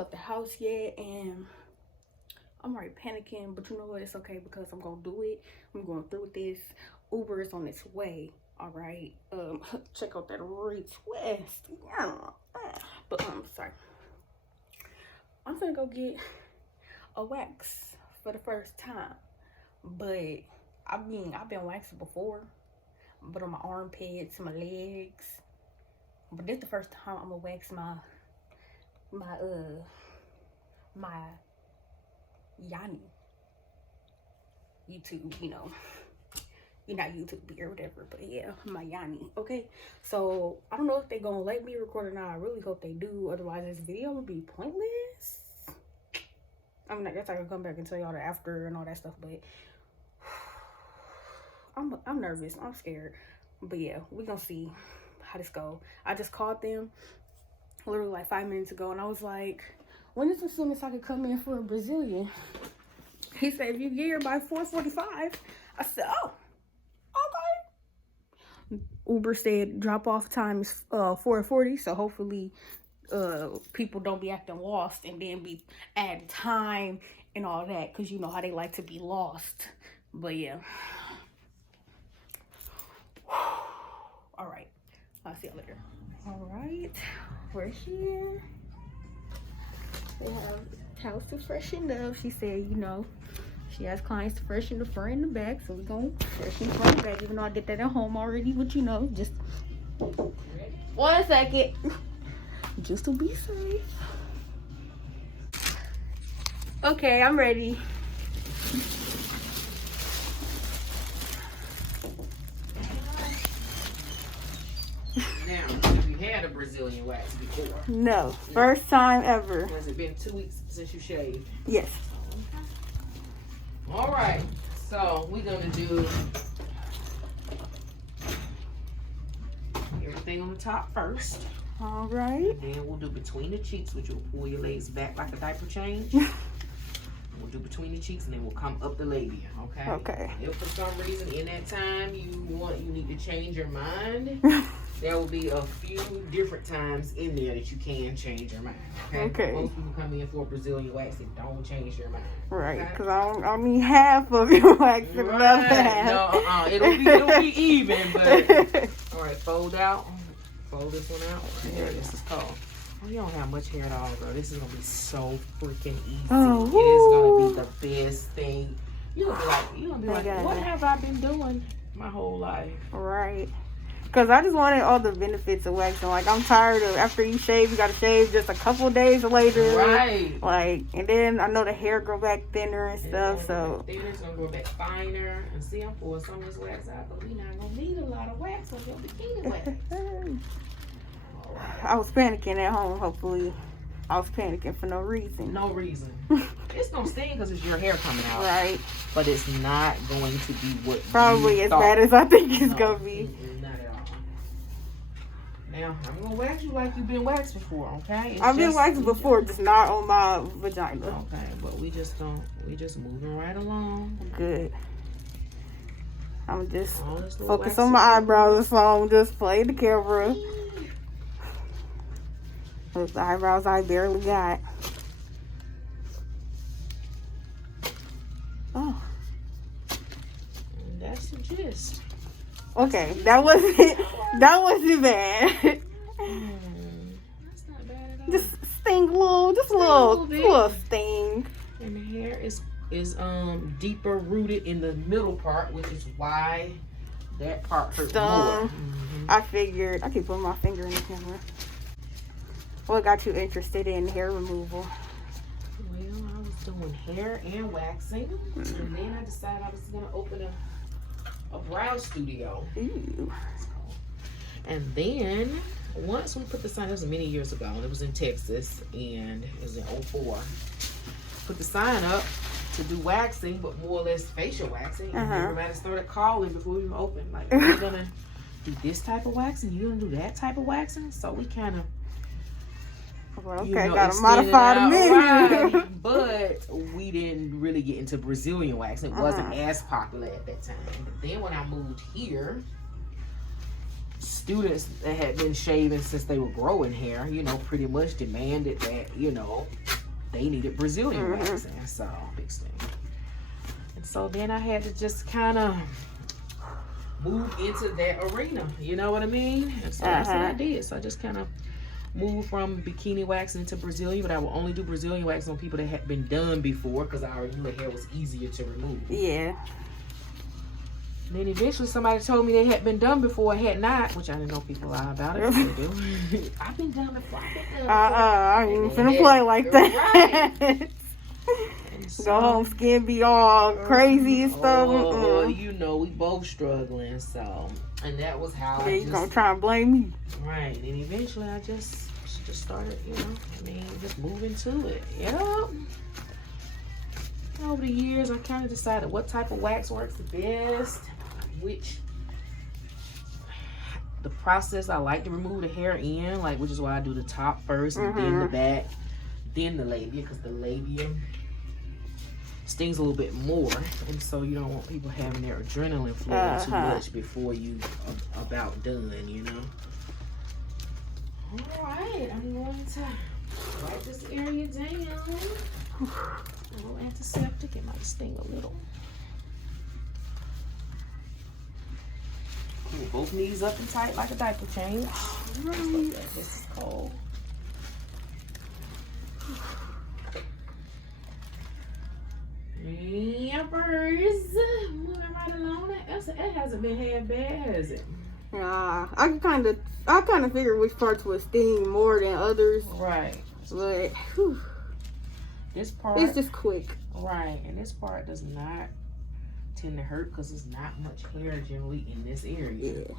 left the house yet, and I'm already panicking, but you know what? It's okay because I'm gonna do it. I'm going through with this. Uber is on its way. All right. Check out that request. Yeah. But sorry. I'm gonna go get a wax for the first time. But I've been waxing before, but on my armpits, my legs. But this the first time I'm gonna wax my Yanni. YouTube, you're not YouTube or whatever, but yeah, my Yanni. Okay, so I don't know if they're gonna let me record or not. I really hope they do, otherwise this video would be pointless. I mean, I guess I could come back and tell y'all the after and all that stuff, but I'm nervous, I'm scared. But yeah, we're gonna see how this go. I just called them literally like 5 minutes ago, and I was like, when is the soonest I could come in for a Brazilian? He said, if you get here by 4:45. I said, oh, okay. Uber said drop off time is 4:40, so hopefully people don't be acting lost and then be adding time and all that, because you know how they like to be lost. But yeah. All right, I'll see you later. All right, we're here. We have towels to freshen up. She said, she has clients to freshen the front and the back, so we're gonna freshen the front and back, even though I did that at home already, but just 1 second, just to be safe. Okay, I'm ready. Now, have you had a Brazilian wax before? No, first time ever. Has it been 2 weeks since you shaved? Yes. All right, so we're gonna do everything on the top first. All right. And then we'll do between the cheeks, which will pull your legs back like a diaper change. We'll do between the cheeks, and then we'll come up the labia. Okay. Okay. If for some reason in that time you need to change your mind, there will be a few different times in there that you can change your mind. Okay. Okay. Most people come in for a Brazilian wax and don't change their mind. Right. Because okay? I need half of your wax and the other half. No, it'll be even. But all right, fold out. Fold this one out. Right here. This is called. Oh, you don't have much hair at all, girl. This is gonna be so freaking easy. Oh, it is gonna be the best thing. You're gonna be like, what have I been doing my whole life? Right. Because I just wanted all the benefits of waxing. Like, I'm tired of after you shave, you gotta shave just a couple of days later. Right. Like, and then I know the hair grow back thinner and stuff. So it's gonna grow back finer. And see, I'm pouring some of this wax out, but we're not gonna need a lot of wax on your bikini wax. I was panicking at home, hopefully. I was panicking for no reason. No reason. It's gonna sting because it's your hair coming out. Right. But it's not going to be what probably you as thought. Bad as I think it's gonna be. Not at all. Now, I'm gonna wax you like you've been waxed before, okay? I've been waxed before, just not on my vagina. Okay, but we just moving right along. Good. I'm just focus on my eyebrows, so I'm just play the camera. Those eyebrows I barely got. Oh. And that's the gist. Okay, that wasn't bad. That's not bad at all. Just sting a little sting. And the hair is deeper rooted in the middle part, which is why that part hurts more. I figured. I keep putting my finger in the camera. What got you interested in hair removal? Well, I was doing hair and waxing, and then I decided I was gonna open a brow studio. Ooh. And then once we put the sign, it was many years ago, and it was in Texas, and it was in 2004. Put the sign up to do waxing, but more or less facial waxing. And everybody started calling before we even opened. Like, we're gonna do this type of waxing, you're gonna do that type of waxing. So we kind of gotta modify the menu. Right, but we didn't really get into Brazilian wax. It wasn't as popular at that time. But then when I moved here, students that had been shaving since they were growing hair, you know, pretty much demanded that, you know, they needed Brazilian waxing. So, big thing. And so then I had to just kind of move into that arena. You know what I mean? And so that's what I did. So I just kind of moved from bikini waxing to Brazilian, but I will only do Brazilian wax on people that had been done before because I already knew the hair was easier to remove. Yeah. And then eventually somebody told me they had been done before and had not, which I didn't know people lie about it. They do. I've been done before. I ain't even finna play like that. Right. So, go home, skin be all crazy and stuff. You know, we both struggling. So, and that was how you gonna try and blame me. Right. And eventually I just started, you know, I mean, just moving to it. Yeah. Over the years, I kind of decided what type of wax works the best, the process I like to remove the hair in, like, which is why I do the top first and then the back, then the labia, because the labia stings a little bit more, and so you don't want people having their adrenaline flowing too much before you about done, you know. All right, I'm going to wipe this area down. A little antiseptic, it might sting a little. Pull both knees up and tight like a diaper change. Right. This is cold. Yappers. Moving right along. It hasn't been half bad, has it? Nah, I kind of figured which parts would sting more than others. Right. But whew. This part, it's just quick. Right, and this part does not tend to hurt because there's not much hair generally in this area. Yeah.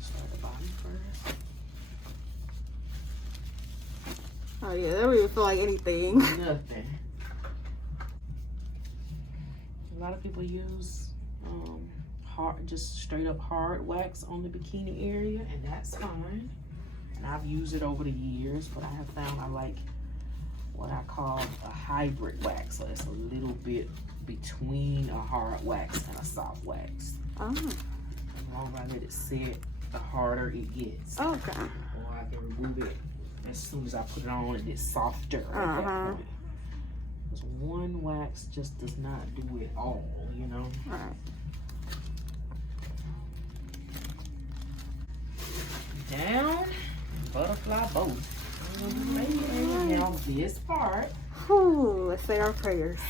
Start the bottom first. Oh yeah, that don't even feel like anything. Nothing. A lot of people use just straight up hard wax on the bikini area, and that's fine. And I've used it over the years, but I have found I like what I call a hybrid wax. So it's a little bit between a hard wax and a soft wax. Oh. The longer I let it sit, the harder it gets. Okay. Or I can remove it as soon as I put it on and it's softer at that point. Because one wax just does not do it all, you know? All right. Down, butterfly both. Now this part, let's say our prayers.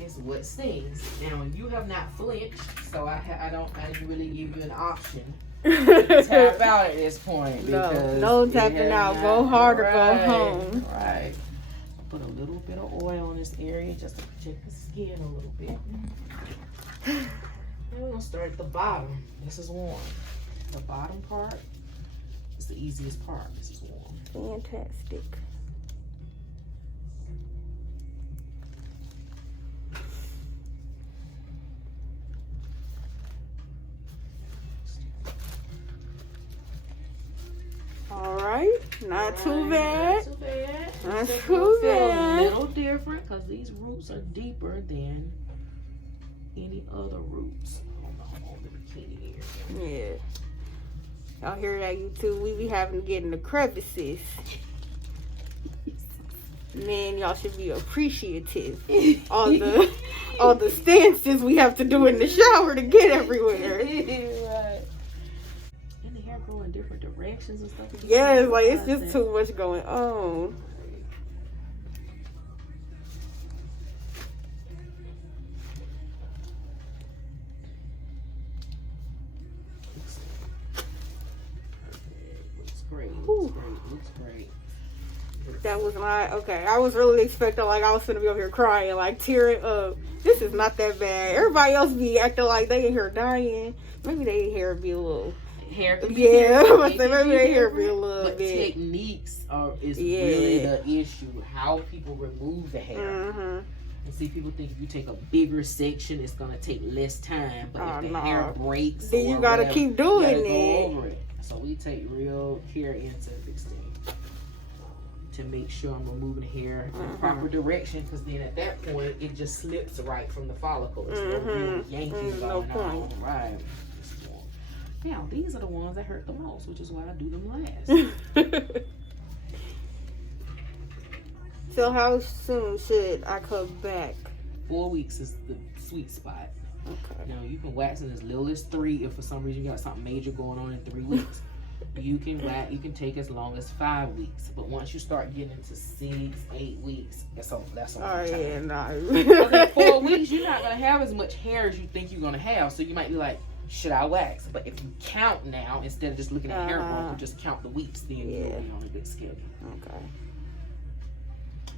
Is what stings. Now you have not flinched, so I didn't really give you an option to tap out at this point. No tapping out. Go hard or go home. Right. Put a little bit of oil on this area just to protect the skin a little bit. And we're gonna start at the bottom. This is warm. The bottom part is the easiest part. This is warm. Fantastic. All right, not too bad. Not too bad. Not too too bad. bad. A little different because these roots are deeper than any other roots on the bikini area. Yeah. Y'all hear that, YouTube? We be having to get in the crevices. Man, y'all should be appreciative. All the stances we have to do in the shower to get everywhere. Right. And the hair grow in different directions and stuff. Yeah, it's like it's just too much going on. Looks great. That was okay. I was really expecting, like, I was gonna be over here crying, like, tearing up. This is not that bad. Everybody else be acting like they in here dying. Maybe they hair be a little. Hair could be maybe their hair be a little but bit. Techniques is really the issue. How people remove the hair. And see, people think if you take a bigger section, it's gonna take less time. But if the hair breaks, then you gotta keep doing go over it. So we take real care into this thing to make sure I'm removing the hair in the proper direction, because then at that point it just slips right from the follicle. It's no real yanking going on. Right. Now, these are the ones that hurt the most, which is why I do them last. So how soon should I come back? 4 weeks is the sweet spot. Okay. Now, you can wax in as little as 3 if for some reason you got something major going on in 3 weeks. You can take as long as 5 weeks. But once you start getting into 6, 8 weeks, that's a long time. Yeah, no. Okay, 4 weeks, you're not going to have as much hair as you think you're going to have. So you might be like, should I wax? But if you count now, instead of just looking at hair growth, you just count the weeks, then you'll be on a good schedule. Okay.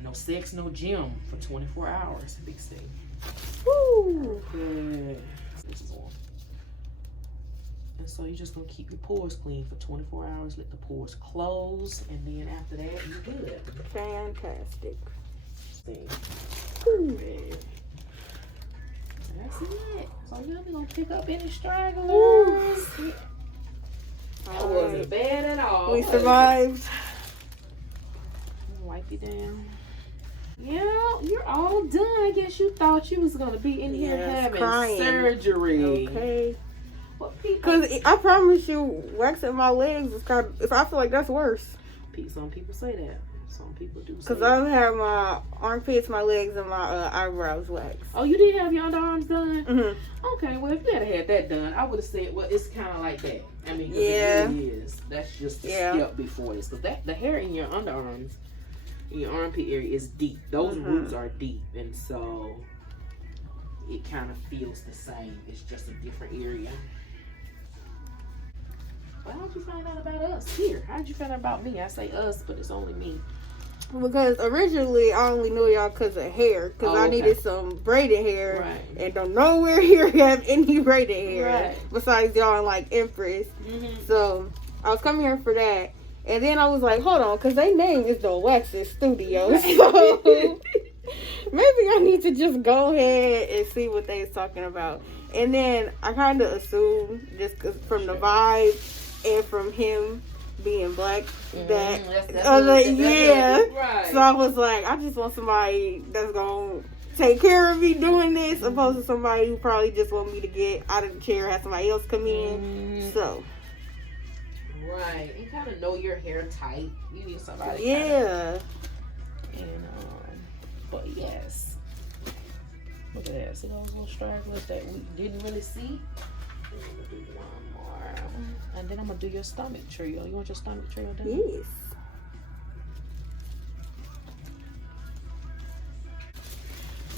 No sex, no gym for 24 hours. Big thing. Woo! Okay. This is on. And so you're just gonna keep your pores clean for 24 hours. Let the pores close, and then after that, you're good. Fantastic. See. Woo. That's it. So you're gonna pick up any stragglers. That wasn't bad at all. We survived. Wipe you down. Yeah, you're all done. I guess you thought you was gonna be in here having surgery. Okay. What people? Cause I promise you, waxing my legs is kind of. I feel like that's worse. Some people say that. Some people do. Cause I've had my armpits, my legs, and my eyebrows waxed. Oh, you did have your underarms done? Mm-hmm. Okay, well, if you had had that done, I would have said, well, it's kind of like that. I mean, yeah, it really is. That's just the step before this. Cause the hair in your underarms, in your armpit area, is deep. Those roots are deep, and so it kind of feels the same. It's just a different area. Well, how'd you find out about us here? How'd you find out about me? I say us, but it's only me. Because originally I only knew y'all because of hair. Because I needed some braided hair. Right. And don't nowhere here have any braided hair. Right. Besides y'all and like Empress. So I was coming here for that. And then I was like, hold on. Because their name is the Waxing Studio. Right. So maybe I need to just go ahead and see what they're talking about. And then I kind of assumed, just cause from the vibe and from him being black, that I was like, right. So I was like, I just want somebody that's gonna take care of me doing this, opposed to somebody who probably just want me to get out of the chair, have somebody else come in. So right, you kind of know your hair type. You need somebody. Yeah. But yes, look at that. See those little stragglers that we didn't really see. I'm gonna do one more, and then I'm gonna do your stomach trio. You want your stomach trio done? Yes.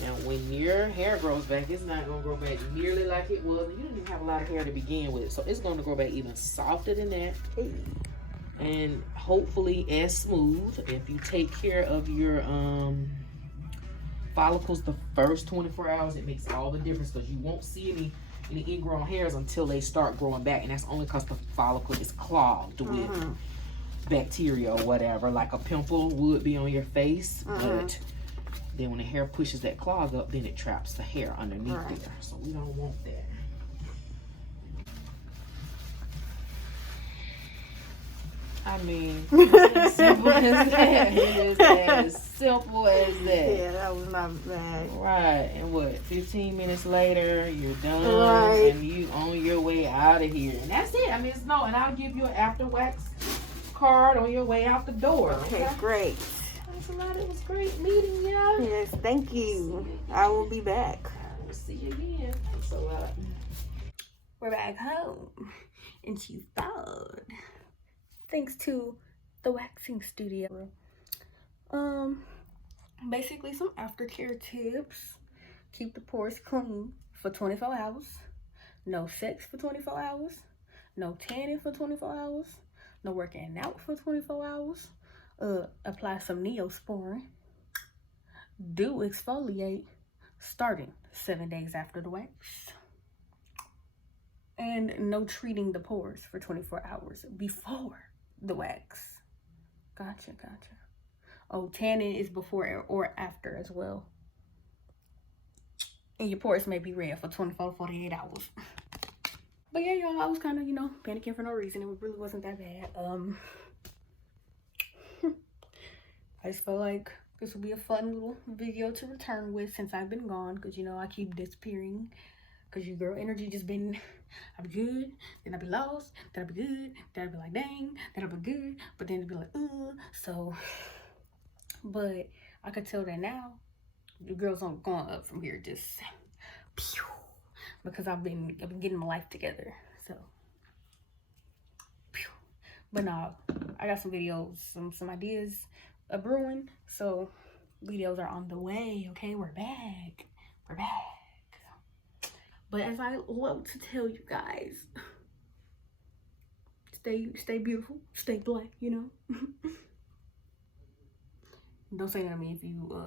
Now, when your hair grows back, it's not gonna grow back nearly like it was. You didn't even have a lot of hair to begin with, so it's gonna grow back even softer than that, and hopefully as smooth. If you take care of your follicles the first 24 hours, it makes all the difference, because you won't see any ingrown hairs until they start growing back, and that's only because the follicle is clogged with bacteria or whatever, like a pimple would be on your face. But then when the hair pushes that clog up, then it traps the hair underneath there, so we don't want that. I mean, it's as simple as that. It is as simple as that. Yeah, that was not bad. Right, and what, 15 minutes later, you're done, and you on your way out of here. And that's it. I mean, and I'll give you an after wax card on your way out the door. Okay, great. Thanks a lot. It was great meeting you. Yes, thank you. I will be back. We'll see you again. Thanks a lot. We're back home, and she's bald. Thanks to the waxing studio. Basically some aftercare tips. Keep the pores clean for 24 hours. No sex for 24 hours. No tanning for 24 hours. No working out for 24 hours. Apply some Neosporin. Do exfoliate starting 7 days after the wax. And no treating the pores for 24 hours before the wax. Gotcha. Oh, tanning is before or after as well. And your pores may be red for 24 to 48 hours. But yeah, y'all, I was kind of, panicking for no reason. It really wasn't that bad. I just felt like this would be a fun little video to return with since I've been gone. Because, I keep disappearing. Because your girl energy just been I'll be good, then I'll be lost, then I'll be good, then I'll be like, dang, then I'll be good, but then it'll be like, so, but I could tell that now, the girls aren't going up from here, just, pew, because I've been getting my life together, so, pew. But no, I got some videos, some ideas of brewing, so videos are on the way, okay? We're back. But as I love to tell you guys, stay beautiful, stay black, you know. Don't say that to me if you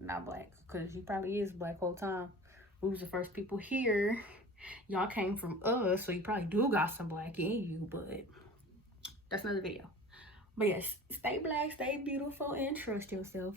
not black, because you probably is black whole time. We was the first people here. Y'all came from us, so you probably do got some black in you, but that's another video. But yes, stay black, stay beautiful, and trust yourself.